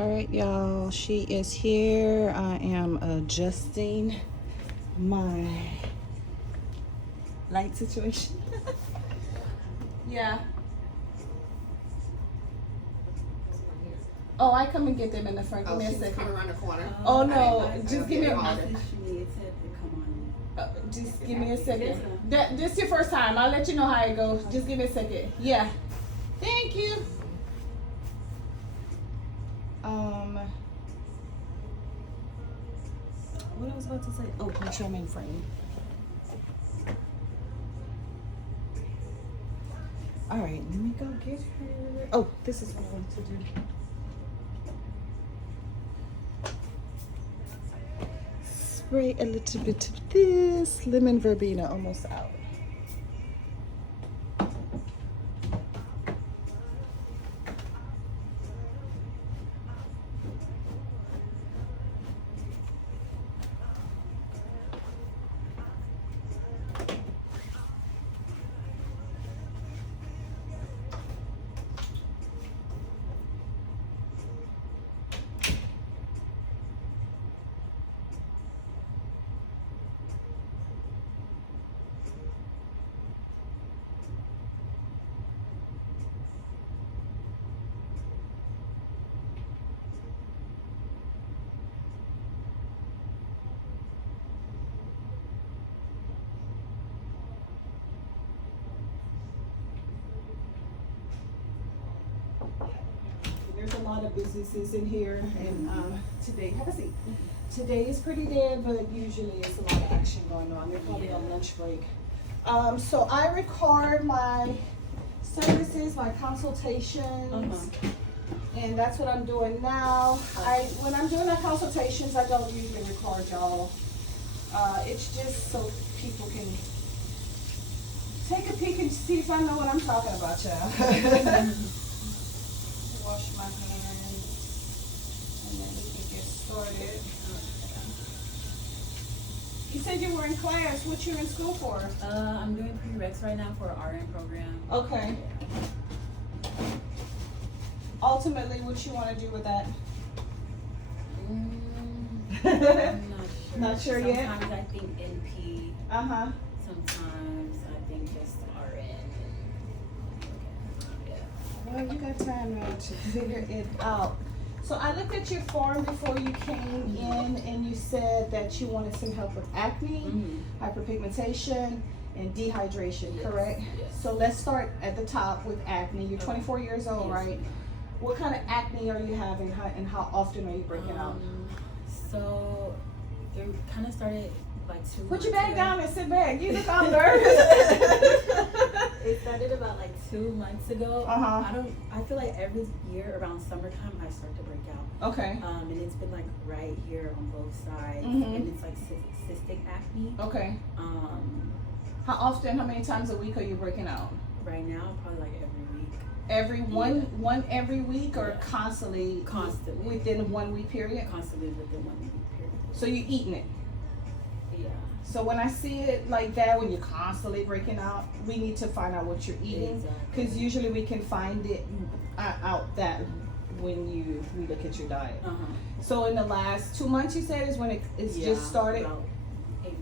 All right, y'all, she is here. I am adjusting my light situation. Yeah. Oh, I come and get them in the front. Give me a second. Coming around the corner. Oh no, just give me a just give me a second. This is your first time. I'll let you know how it goes. Just give me a second. Yeah. Thank you. What I was about to say? Oh, make sure I'm in frame. All right, let me go get her. Oh, this is what I wanted to do. Spray a little bit of this lemon verbena, almost out. There's a lot of businesses in here, and today, have a seat. Today is pretty dead, but usually it's a lot of action going on. They're probably on lunch break. So I record my services, my consultations, and that's what I'm doing now. When I'm doing my consultations, I don't usually record y'all. It's just so people can take a peek and see if I know what I'm talking about, y'all. Wash my hands, and then we can get started. You said you were in class. What you in school for? I'm doing prereqs right now for an RN program. Okay. Ultimately, what you want to do with that? I'm not sure. Not sure yet? Sometimes I think NP. Sometimes I think just RN. Well, you got time now to figure it out. So I looked at your form before you came in, and you said that you wanted some help with acne, hyperpigmentation, and dehydration, correct? Yes. So let's start at the top with acne. You're 24 years old, Yes. right? What kind of acne are you having, and how often are you breaking out? So it kind of started like 2 Put your months bag ago. down and sit back. You look all nervous. It started about like 2 months ago. I feel like every year around summertime I start to break out. Okay. And it's been like right here on both sides, and it's like cystic acne. Okay. How often? How many times a week are you breaking out? Right now, probably like every week. Every one every week, or constantly? Constantly. Within 1 week period? Constantly within 1 week period. So you're eating it? Yeah. So when I see it like that, when you're constantly breaking out, we need to find out what you're eating. Because usually we can find it out that when we look at your diet. So in the last 2 months, you said, is when it's just started? About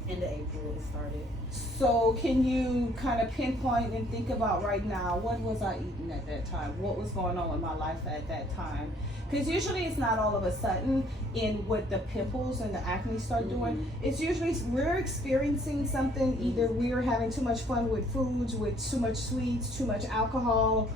end of April it started. So can you kind of pinpoint and think about right now, what was I eating at that time? What was going on with my life at that time? Because usually it's not all of a sudden in what the pimples and the acne start doing. It's usually we're experiencing something. Either we're having too much fun with foods, with too much sweets, too much alcohol,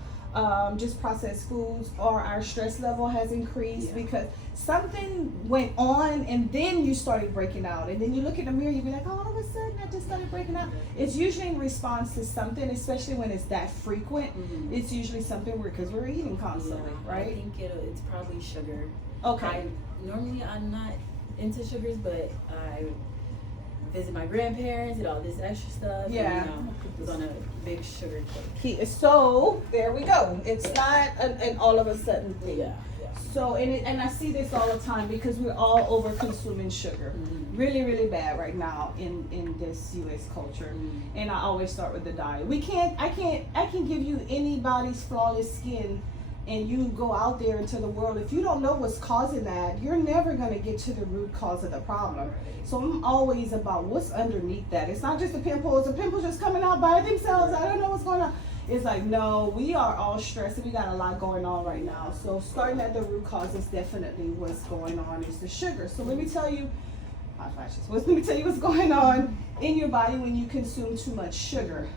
just processed foods, or our stress level has increased because something went on, and then you started breaking out, and then you look in the mirror, you be like, oh, all of a sudden I just started breaking out. It's usually in response to something, especially when it's that frequent. It's usually something because we're eating constantly, right? I think it's probably sugar. Okay. Normally I'm not into sugars, but I visit my grandparents and all this extra stuff. Yeah. And, was on a big sugar kick. So there we go. It's not an all of a sudden thing. Yeah. So, and I see this all the time because we're all over consuming sugar. Really, really bad right now in this U.S. culture. And I always start with the diet. I can give you anybody's flawless skin and you go out there into the world, if you don't know what's causing that, you're never going to get to the root cause of the problem. So I'm always about what's underneath that. It's not just the pimples just coming out by themselves. I don't know what's going on. It's like, no, we are all stressed and we got a lot going on right now. So starting at the root cause is definitely what's going on is the sugar. So let me tell you, let me tell you what's going on in your body when you consume too much sugar.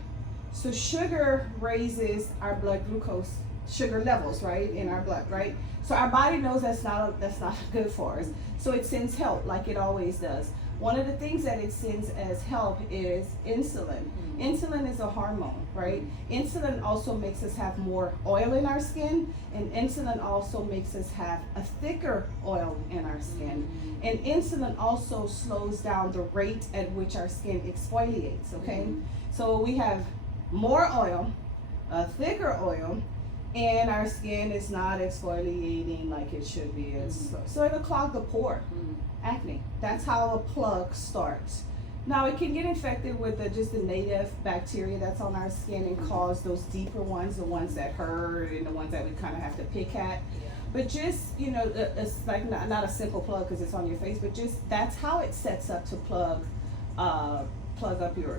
So sugar raises our blood glucose sugar levels, right, in our blood, right? So our body knows that's not good for us. So it sends help like it always does. One of the things that it sends as help is insulin. Insulin is a hormone, right? Insulin also makes us have more oil in our skin, and insulin also makes us have a thicker oil in our skin. And insulin also slows down the rate at which our skin exfoliates, okay? So we have more oil, a thicker oil, and our skin is not exfoliating like it should be. So it'll clog the pore. Acne. That's how a plug starts. Now it can get infected with just the native bacteria that's on our skin and cause those deeper ones, the ones that hurt and the ones that we kind of have to pick at. But just, it's like not a simple plug because it's on your face, but just that's how it sets up to plug up your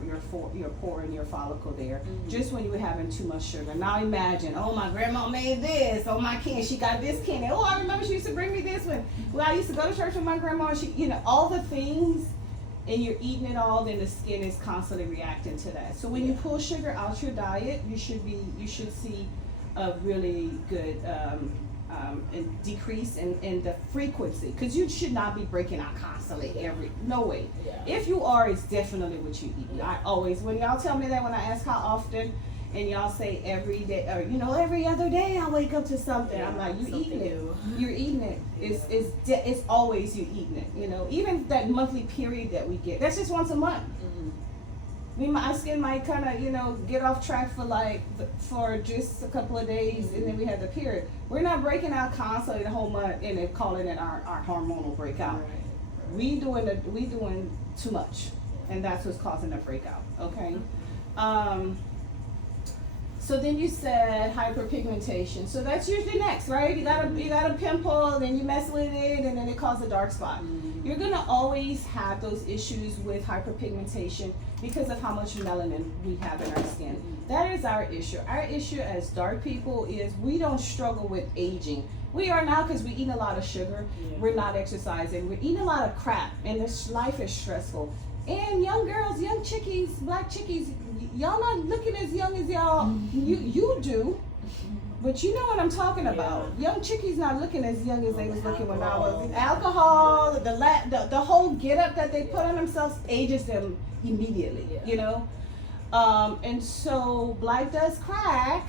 pore and your follicle there, just when you were having too much sugar. Now imagine, oh, my grandma made this, oh, my kin, she got this candy, oh, I remember she used to bring me this one. Well, I used to go to church with my grandma, and she, all the things, and you're eating it all, then the skin is constantly reacting to that. So when you pull sugar out your diet, you should see a really good decrease in the frequency, because you should not be breaking out constantly no way. If you are, it's definitely what you eat. I always, when y'all tell me that, when I ask how often, and y'all say every day, or every other day I wake up to something, I'm like, you eating it. You're eating it. It's always you eating it. Even that monthly period that we get, that's just once a month. My skin might kind of, get off track for just a couple of days, and then we have the period. We're not breaking out constantly the whole month and then calling it our hormonal breakout. We doing too much, and that's what's causing the breakout. Okay. So then you said hyperpigmentation. So that's usually next, right? You got a pimple, then you mess with it, and then it causes a dark spot. You're gonna always have those issues with hyperpigmentation because of how much melanin we have in our skin. That is our issue. Our issue as dark people is we don't struggle with aging. We are now because we're eating a lot of sugar. We're not exercising. We're eating a lot of crap, and this life is stressful. And young girls, young chickies, black chickies, y'all not looking as young as y'all, you do, but you know what I'm talking about. Young chickies not looking as young as they was looking when I was. Alcohol, the whole get up that they put on themselves ages them immediately, and so black does crack,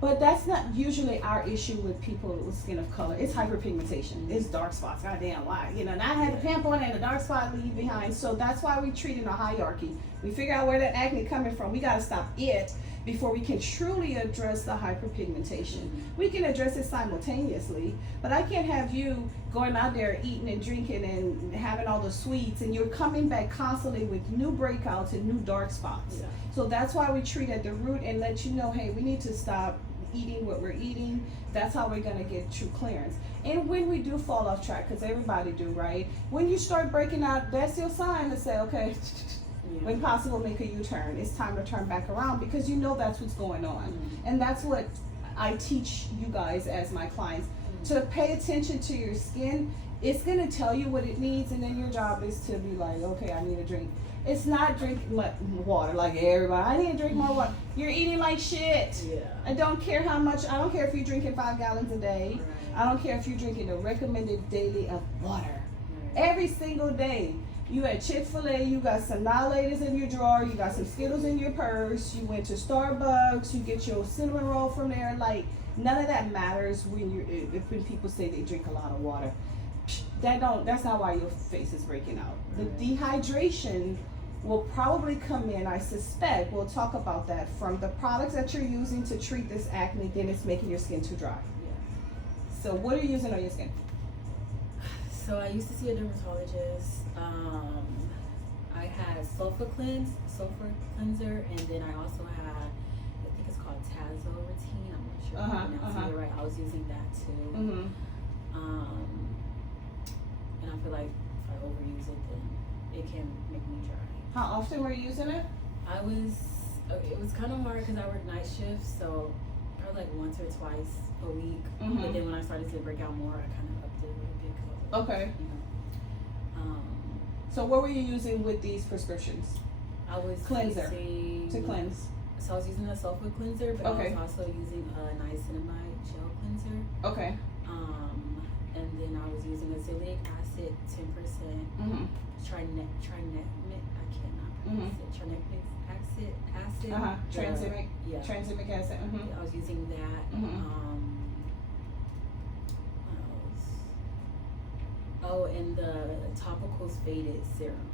but that's not usually our issue with people with skin of color. It's hyperpigmentation. It's dark spots. Goddamn, why? And I had a pimple and a dark spot leave behind. So that's why we treat in a hierarchy. We figure out where that acne coming from. We got to stop it before we can truly address the hyperpigmentation. We can address it simultaneously, but I can't have you going out there eating and drinking and having all the sweets, and you're coming back constantly with new breakouts and new dark spots. So that's why we treat at the root and let you know, hey, we need to stop eating what we're eating. That's how we're going to get true clearance. And when we do fall off track, because everybody do, right? When you start breaking out, that's your sign to say, okay, when possible, make a U-turn. It's time to turn back around, because that's what's going on. And that's what I teach you guys as my clients, to pay attention to your skin. It's going to tell you what it needs, and then your job is to be like, okay, I need a drink. It's not drinking water like everybody. I need to drink more water. You're eating like shit. I don't care how much. I don't care if you're drinking 5 gallons a day. I don't care if you're drinking the recommended daily of water. Every single day. You at Chick-fil-A, you got some Now-Laters in your drawer, you got some Skittles in your purse, you went to Starbucks, you get your cinnamon roll from there. Like, none of that matters when people say they drink a lot of water. That's not why your face is breaking out. The dehydration will probably come in, I suspect, we'll talk about that, from the products that you're using to treat this acne, then it's making your skin too dry. So what are you using on your skin? So I used to see a dermatologist. I had sulfur cleanser, and then I also had, I think it's called Tazo Routine. I'm not picture. So you're right. I was using that too. And I feel like if I overuse it, then it can make me dry. How often were you using it? It was kind of hard because I work night shifts, so probably like once or twice a week. But then when I started to break out more, I kind of upped it a little bit. Okay. So what were you using with these prescriptions? I was cleanser using, to cleanse. So I was using a sulfur cleanser, but I was also using a niacinamide gel cleanser. Okay. And then I was using azelaic acid 10%. Trinemic, I cannot pronounce it. Trinemic acid. Tranexamic. Yeah. Tranexamic acid. Yeah, I was using that. What else? Oh, and the topical faded serum.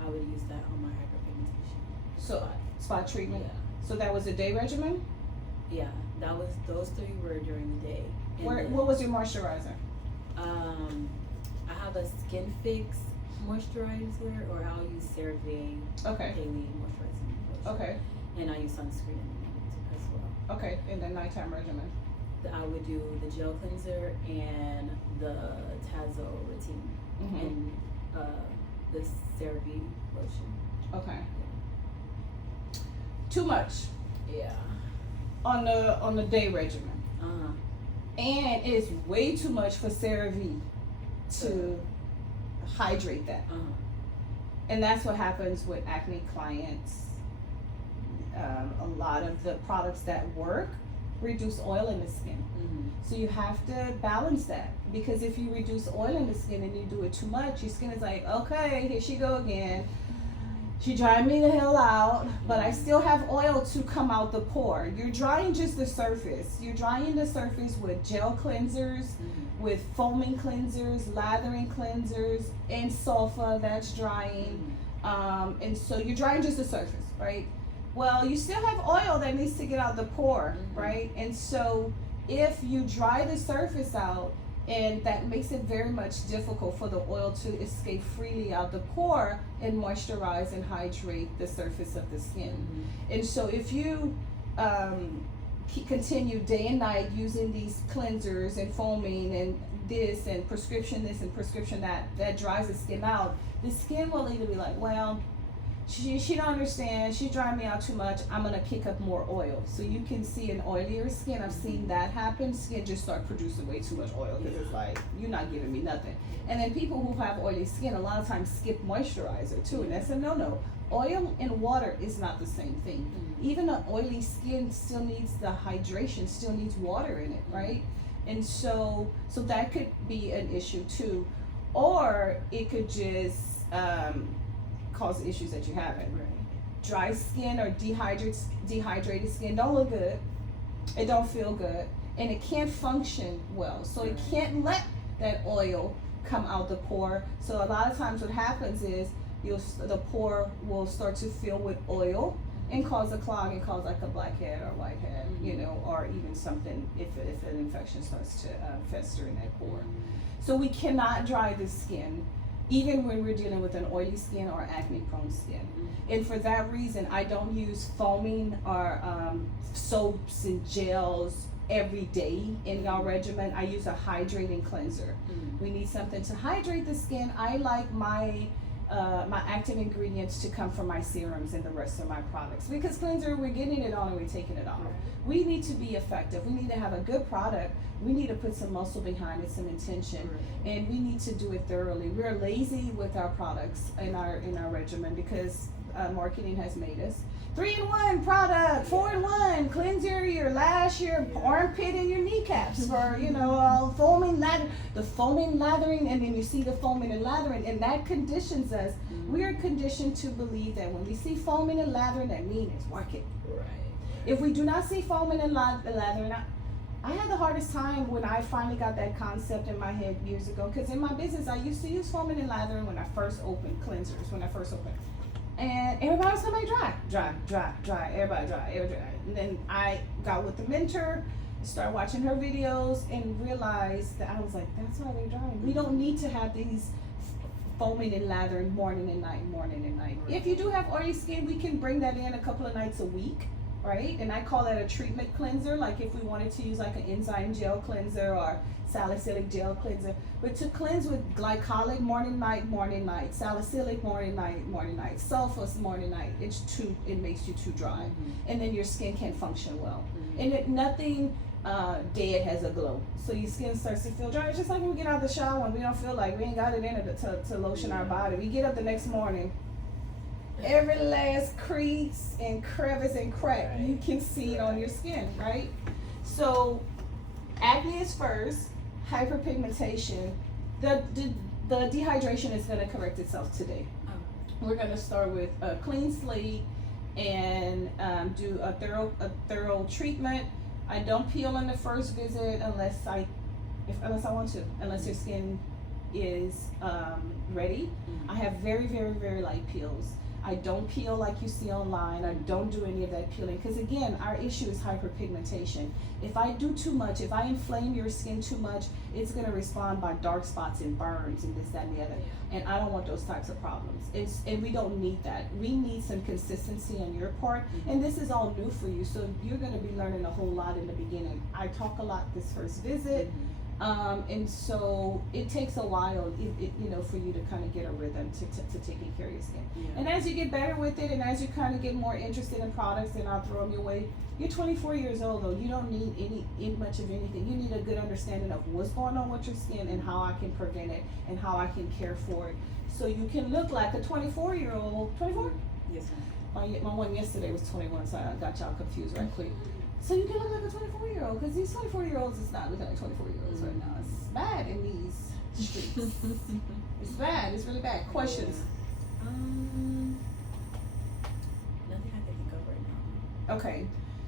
I would use that on my hyperpigmentation. So spot treatment. Yeah. So that was a day regimen. Yeah, those 3 were during the day. What was your moisturizer? I have a Skin Fix moisturizer, or I'll use CeraVe daily moisturizing lotion. Okay. And I use sunscreen as well. Okay, in the nighttime regimen. I would do the gel cleanser and the Tazo routine and the CeraVe lotion. Okay. Too much. Yeah. On the day regimen. And it's way too much for CeraVe to hydrate that. And that's what happens with acne clients. A lot of the products that work reduce oil in the skin. So you have to balance that, because if you reduce oil in the skin and you do it too much, your skin is like, okay, here she go again. She dried me the hell out, but I still have oil to come out the pore. You're drying just the surface. You're drying the surface with gel cleansers, with foaming cleansers, lathering cleansers, and sulfur that's drying. And so you're drying just the surface, right? Well, you still have oil that needs to get out the pore, right? And so if you dry the surface out, and that makes it very much difficult for the oil to escape freely out the pore and moisturize and hydrate the surface of the skin. And so if you continue day and night using these cleansers and foaming and this and prescription this and prescription that dries the skin out, the skin will either be like, well, she don't understand, she drying me out too much, I'm gonna kick up more oil. So you can see an oilier skin, I've seen that happen, skin just start producing way too much oil because it's like, you're not giving me nothing. And then people who have oily skin a lot of times skip moisturizer too, and that's a no-no. Oil and water is not the same thing. Even an oily skin still needs the hydration, still needs water in it, right? And so that could be an issue too. Or it could just cause the issues that you're having. Dry skin or dehydrated skin don't look good. It don't feel good, and it can't function well. So it can't let that oil come out the pore. So a lot of times what happens is the pore will start to fill with oil and cause a clog and cause like a blackhead or whitehead, you know, or even something if an infection starts to fester in that pore. So we cannot dry the skin, even when we're dealing with an oily skin or acne prone skin. And for that reason, I don't use foaming or soaps and gels every day in our regimen. I use a hydrating cleanser. We need something to hydrate the skin. I like my active ingredients to come from my serums and the rest of my products, because cleanser, we're getting it on and we're taking it off. We need to be effective. We need to have a good product. We need to put some muscle behind it, some intention, and we need to do it thoroughly. We're lazy with our products in our regimen because marketing has made us. 3-in-1 product, 4-in-1, cleanse your lash, your armpit, and your kneecaps for, foaming lather, the foaming lathering, and then you see the foaming and lathering, and that conditions us. We are conditioned to believe that when we see foaming and lathering, that means it's working. If we do not see foaming and lathering, I had the hardest time when I finally got that concept in my head years ago, because in my business, I used to use foaming and lathering when I first opened cleansers, and everybody was coming dry, everybody dry. And then I got with the mentor, started watching her videos, and realized that I was like, that's why they're drying. We don't need to have these foaming and lathering morning and night. If you do have oily skin, we can bring that in a couple of nights a week, right? And I call that a treatment cleanser, like if we wanted to use like an enzyme gel cleanser or salicylic gel cleanser. But to cleanse with glycolic morning, night, salicylic morning, night, sulfurs morning, night, it makes you too dry. And then your skin can't function well. And nothing dead has a glow. So your skin starts to feel dry. It's just like when we get out of the shower and we don't feel like we ain't got it in it to lotion our body. We get up the next morning, every last crease and crevice and crack, you can see it on your skin, right? So acne is first, hyperpigmentation. The dehydration is going to correct itself today. We're going to start with a clean slate and do a thorough treatment. I don't peel on the first visit unless I want to, unless your skin is ready. I have very, very, very light peels. I don't peel like you see online. I don't do any of that peeling because again, our issue is hyperpigmentation. If I do too much, if I inflame your skin too much, it's going to respond by dark spots and burns and this, that, and the other. And I don't want those types of problems. And we don't need that. We need some consistency on your part. And this is all new for you, so you're going to be learning a whole lot in the beginning. I talk a lot this first visit. And so it takes a while, for you to kind of get a rhythm to taking care of your skin. And as you get better with it, and as you kind of get more interested in products, and I'll throw them your way. You're 24 years old though. You don't need much of anything. You need a good understanding of what's going on with your skin and how I can prevent it and how I can care for it. So you can look like a 24-year-old. 24? Yes, ma'am. My one yesterday was 21, so I got y'all confused right quick. So you can look like a 24-year-old, because these 24-year-olds is not looking like 24-year-olds right now. It's bad in these streets. It's bad. It's really bad. Questions? Nothing I can think of right now. Okay.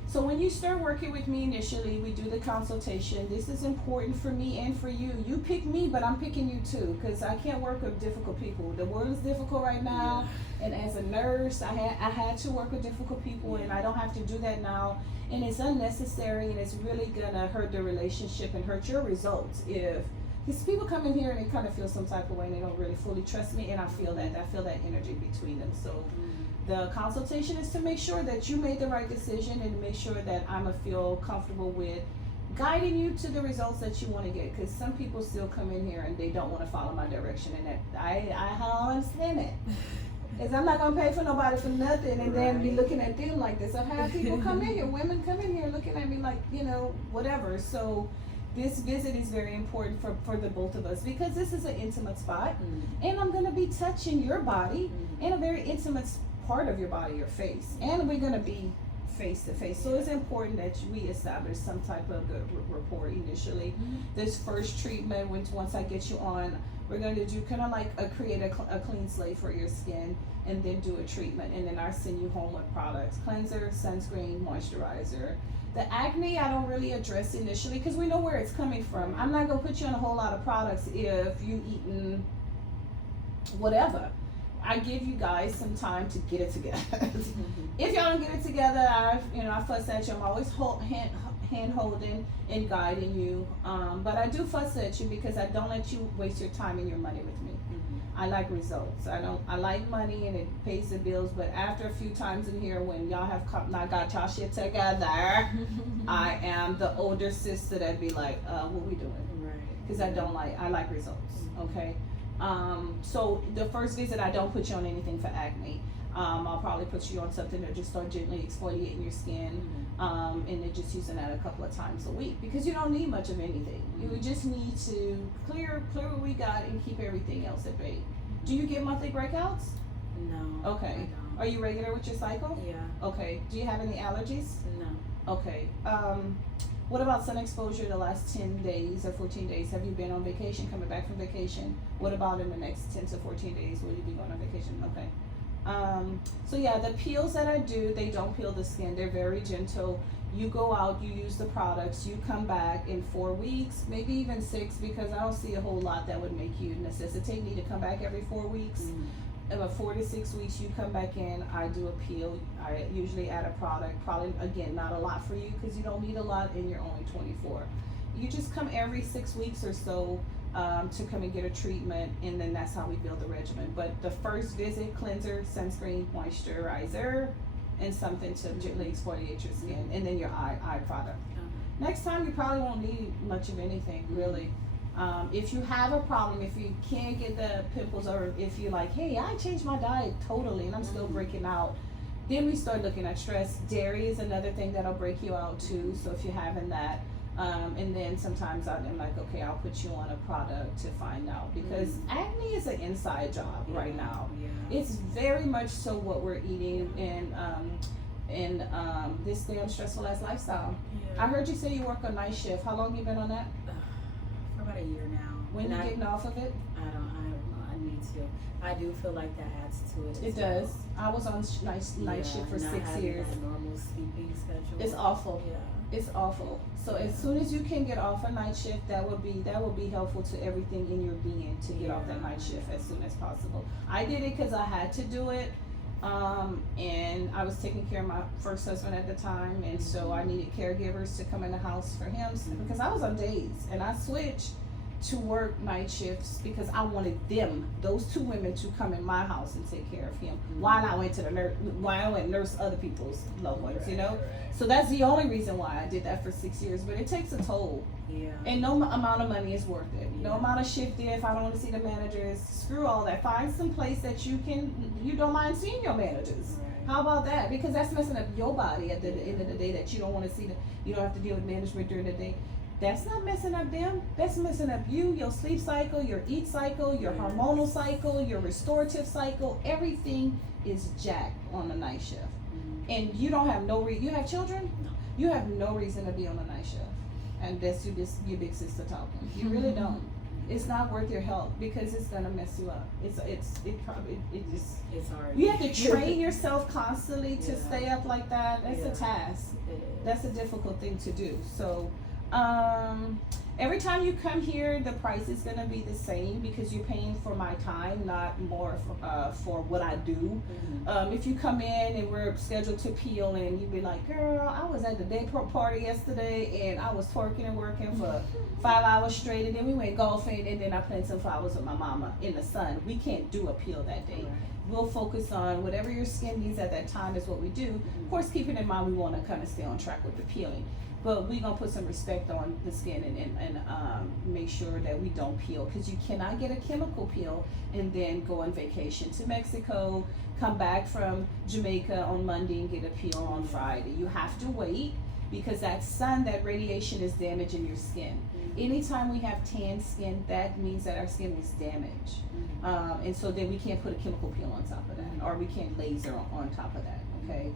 So when you start working with me initially, we do the consultation. This is important for me and for you. You pick me, but I'm picking you too, because I can't work with difficult people. The world is difficult right now, and as a nurse, I had to work with difficult people, and I don't have to do that now. And it's unnecessary, and it's really gonna hurt the relationship and hurt your results because people come in here and they kind of feel some type of way and they don't really fully trust me, and I feel that energy between them. So the consultation is to make sure that you made the right decision and make sure that I'm gonna feel comfortable with guiding you to the results that you want to get, because some people still come in here and they don't want to follow my direction, and that I don't understand it. Because I'm not going to pay for nobody for nothing and then be looking at them like this. I've had people come in here, women come in here looking at me like, whatever. So this visit is very important for the both of us, because this is an intimate spot, and I'm going to be touching your body in a very intimate part of your body, your face, and we're going to be face to face. So it's important that we establish some type of good rapport initially. This first treatment, once I get you on, we're going to do kind of like create a clean slate for your skin, and then do a treatment, and then I send you home with products: cleanser, sunscreen, moisturizer. The acne I don't really address initially because we know where it's coming from. I'm not going to put you on a whole lot of products if you eating whatever. I give you guys some time to get it together. If y'all don't get it together, I fuss at you. I'm always hand holding and guiding you. But I do fuss at you because I don't let you waste your time and your money with me. I like results. I like money and it pays the bills, but after a few times in here when y'all have not got y'all shit together, I am the older sister that be like, what we doing? Right. Because I like results. Okay. So the first visit, I don't put you on anything for acne. I'll probably put you on something to just start gently exfoliating your skin, and then just using that a couple of times a week, because you don't need much of anything. You just need to clear what we got and keep everything else at bay. Do you get monthly breakouts? No. Okay. I don't. Are you regular with your cycle? Yeah. Okay. Do you have any allergies? No. Okay. What about sun exposure the last 10 days or 14 days? Have you been on vacation, coming back from vacation? What about in the next 10 to 14 days? Will you be going on vacation? Okay. So yeah, the peels that I do, they don't peel the skin. They're very gentle. You go out, you use the products, you come back in 4 weeks, maybe even 6, because I don't see a whole lot that would make you necessitate me to come back every 4 weeks. About 4 to 6 weeks, you come back in, I do a peel. I usually add a product, probably, again, not a lot for you because you don't need a lot and you're only 24. You just come every 6 weeks or so to come and get a treatment, and then that's how we build the regimen. But the first visit, cleanser, sunscreen, moisturizer, and something to gently exfoliate your skin, and then your eye product. Next time, you probably won't need much of anything, really. If you have a problem, if you can't get the pimples, or if you're like, hey, I changed my diet totally and I'm still breaking out, then we start looking at stress. Dairy is another thing that'll break you out too, so if you're having that. And then sometimes I'm like, okay, I'll put you on a product to find out, because acne is an inside job right now. It's very much so what we're eating in this damn stressful ass lifestyle. I heard you say you work a night shift. How long you been on that? For about a year now. When you getting off of it? I don't know. I need to. I do feel like that adds to it. It does. I was on night shift for 6 years. That normal sleeping schedule. It's awful. Yeah. It's awful. So as soon as you can get off a night shift, that will be helpful to everything in your being, to get off that night shift as soon as possible. I did it because I had to do it. And I was taking care of my first husband at the time, and so I needed caregivers to come in the house for him, because I was on days, and I switched to work night shifts because I wanted those two women, to come in my house and take care of him while I went to nurse other people's loved ones, you know? So that's the only reason why I did that for 6 years, but it takes a toll. And no amount of money is worth it. No amount of shift if I don't want to see the managers. Screw all that. Find some place that you don't mind seeing your managers. How about that? Because that's messing up your body at the end of the day, that you don't want to see you don't have to deal with management during the day. That's not messing up them. That's messing up you, your sleep cycle, your eat cycle, your hormonal cycle, your restorative cycle. Everything is jacked on the night shift. And you don't have you have children? No. You have no reason to be on the night shift. And that's your big sister talking. You really don't. It's not worth your health, because it's gonna mess you up. It's hard. You have to train yourself constantly to stay up like that. That's a task. That's a difficult thing to do. So every time you come here, the price is gonna be the same, because you're paying for my time, not more for what I do. If you come in and we're scheduled to peel, and you be like, girl, I was at the day party yesterday and I was twerking and working for 5 hours straight, and then we went golfing, and then I planted some flowers with my mama in the sun. We can't do a peel that day. We'll focus on whatever your skin needs at that time is what we do. Of course, keeping in mind we want to kind of stay on track with the peeling. But we're going to put some respect on the skin and make sure that we don't peel, because you cannot get a chemical peel and then go on vacation to Mexico, come back from Jamaica on Monday and get a peel on Friday. You have to wait, because that sun, that radiation is damaging your skin. Anytime we have tan skin, that means that our skin is damaged. And so then we can't put a chemical peel on top of that, or we can't laser on top of that, okay?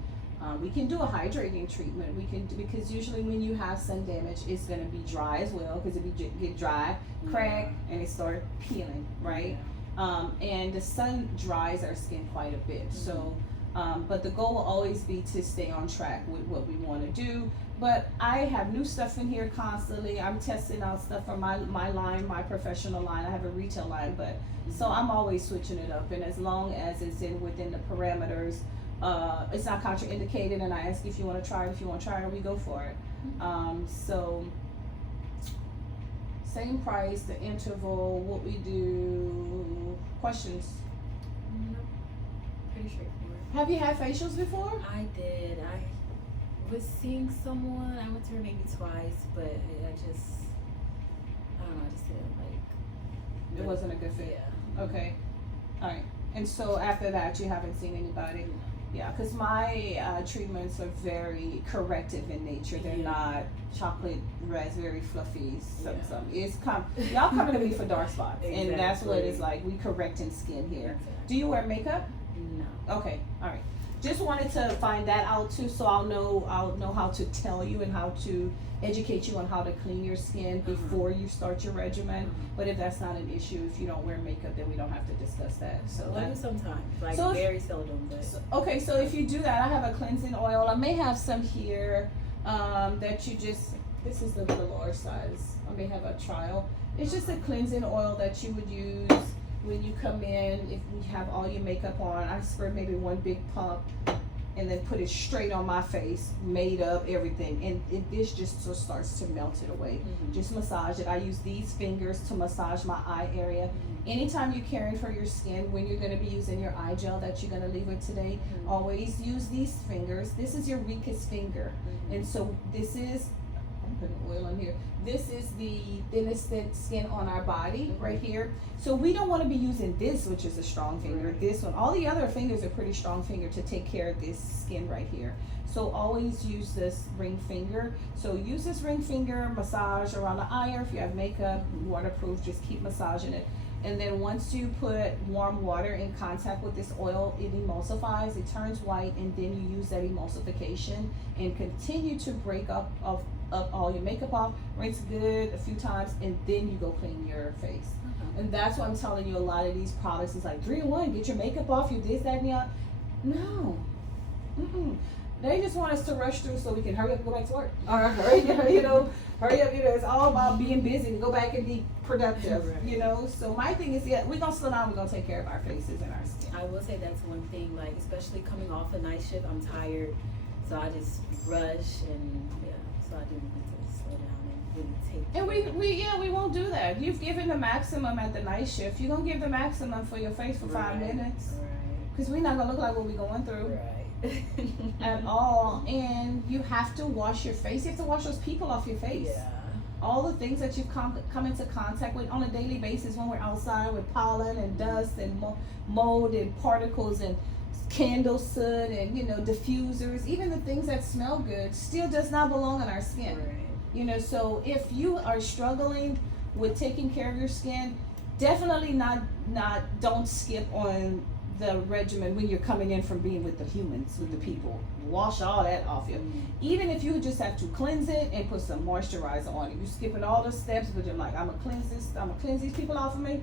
We can do a hydrating treatment. Because usually when you have sun damage, it's going to be dry as well, because if you get dry, crack, and it start peeling, right? And the sun dries our skin quite a bit. So, but the goal will always be to stay on track with what we want to do. But I have new stuff in here constantly. I'm testing out stuff for my line, my professional line. I have a retail line, but so I'm always switching it up. And as long as it's within the parameters, it's not contraindicated, and I ask if you want to try it. If you want to try it, we go for it. So same price, the interval, what we do. Questions? No, pretty straightforward. Have you had facials before? I did. I was seeing someone. I went to her maybe twice, but I don't know. I just didn't like. It wasn't a good fit. Yeah. Okay. All right. And so after that, you haven't seen anybody? Yeah, because my treatments are very corrective in nature. They're not chocolate, raspberry, fluffy, y'all coming to me for dark spots. Exactly. And that's what it's like. We correcting skin here. Exactly. Do you wear makeup? No. Okay, all right. Just wanted to find that out too, so I'll know how to tell you and how to educate you on how to clean your skin before you start your regimen. But if that's not an issue, if you don't wear makeup, then we don't have to discuss that. So I do sometimes, very seldom. But okay, so if you do that, I have a cleansing oil. I may have some here that you just. This is the velour size. I may have a trial. It's just a cleansing oil that you would use when you come in. If you have all your makeup on, I spray maybe one big pump and then put it straight on my face, made up, everything. And this just starts to melt it away. Just massage it. I use these fingers to massage my eye area. Anytime you're caring for your skin, when you're going to be using your eye gel that you're going to leave with today, always use these fingers. This is your weakest finger. And so this is, I'm putting oil on here. This is the thinnest skin on our body right here. So we don't want to be using this, which is a strong finger. This one, all the other fingers are pretty strong finger to take care of this skin right here. So always use this ring finger. So use this ring finger, massage around the eye, or if you have makeup, waterproof, just keep massaging it. And then once you put warm water in contact with this oil, it emulsifies, it turns white, and then you use that emulsification and continue to break up all your makeup off, rinse good a few times, and then you go clean your face. And that's why I'm telling you, a lot of these products is like 3 in 1, get your makeup off, you this, that, and the other. No. They just want us to rush through so we can hurry up and go back to work. Or hurry up, it's all about being busy to go back and be productive, So my thing is, we're going to slow down, we're going to take care of our faces and our skin. I will say that's one thing, like, especially coming off a night shift, I'm tired, so I just rush, and so I do need to slow down and really take care. And we won't do that. You've given the maximum at the night shift. You're going to give the maximum for your face for 5 minutes. Because we're not going to look like what we're going through. At all. And you have to wash your face. You have to wash those people off your face. All the things that you've come into contact with on a daily basis when we're outside with pollen and dust and mold and particles and candle soot and diffusers, even the things that smell good still does not belong on our skin. So if you are struggling with taking care of your skin, definitely don't skip on the regimen when you're coming in from being with the humans, with the people. Wash all that off you. Even if you just have to cleanse it and put some moisturizer on it. You're skipping all the steps, but you're like, I'm gonna cleanse these people off of me,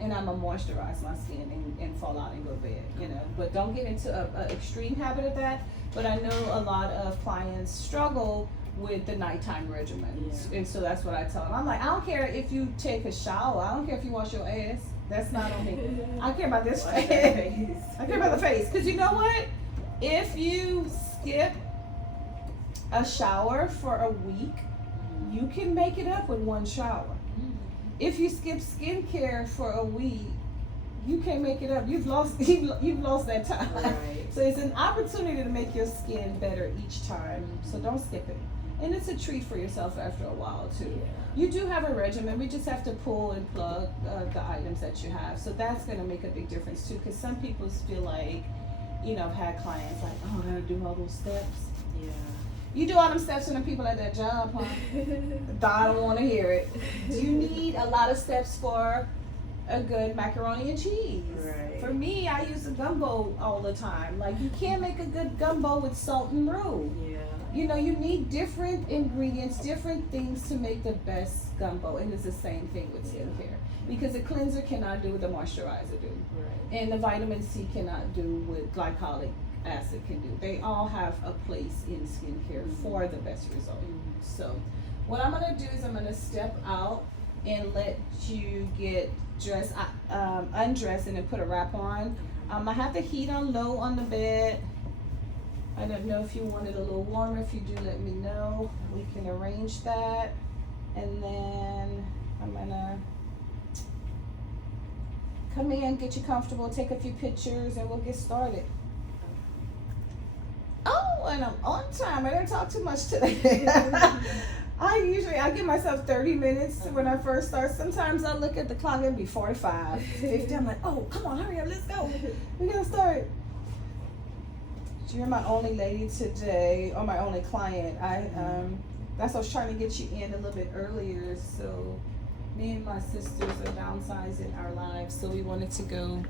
and I'm gonna moisturize my skin and fall out and go to bed, But don't get into an extreme habit of that. But I know a lot of clients struggle with the nighttime regimen, and so that's what I tell them. I'm like, I don't care if you take a shower. I don't care if you wash your ass. That's not on me. I care about this face. I care about the face. Because you know what? If you skip a shower for a week, you can make it up with 1 shower. If you skip skincare for a week, you can't make it up. You've lost that time. So it's an opportunity to make your skin better each time. So don't skip it. And it's a treat for yourself after a while too. You do have a regimen. We just have to pull and plug the items that you have. So that's going to make a big difference too. Because some people feel like, I've had clients like, oh, I got to do all those steps. You do all them steps and the people at that job, huh? I don't want to hear it. You need a lot of steps for a good macaroni and cheese. For me, I use a gumbo all the time. Like, you can't make a good gumbo with salt and roux. You need different ingredients, different things to make the best gumbo. And it's the same thing with skincare. Because the cleanser cannot do what the moisturizer do. And the vitamin C cannot do what glycolic acid can do. They all have a place in skincare for the best result. So what I'm going to do is I'm going to step out and let you get dressed, undressed, and then put a wrap on. I have the heat on low on the bed. I don't know if you want it a little warmer. If you do, let me know. We can arrange that. And then I'm gonna come in, get you comfortable, take a few pictures, and we'll get started. Oh, and I'm on time. I didn't talk too much today. I give myself 30 minutes when I first start. Sometimes I look at the clock, it'll be 45, 50. I'm like, oh, come on, hurry up, let's go. We're gonna start. You're my only lady today, or my only client. That's why I was trying to get you in a little bit earlier. So me and my sisters are downsizing our lives, so we wanted to go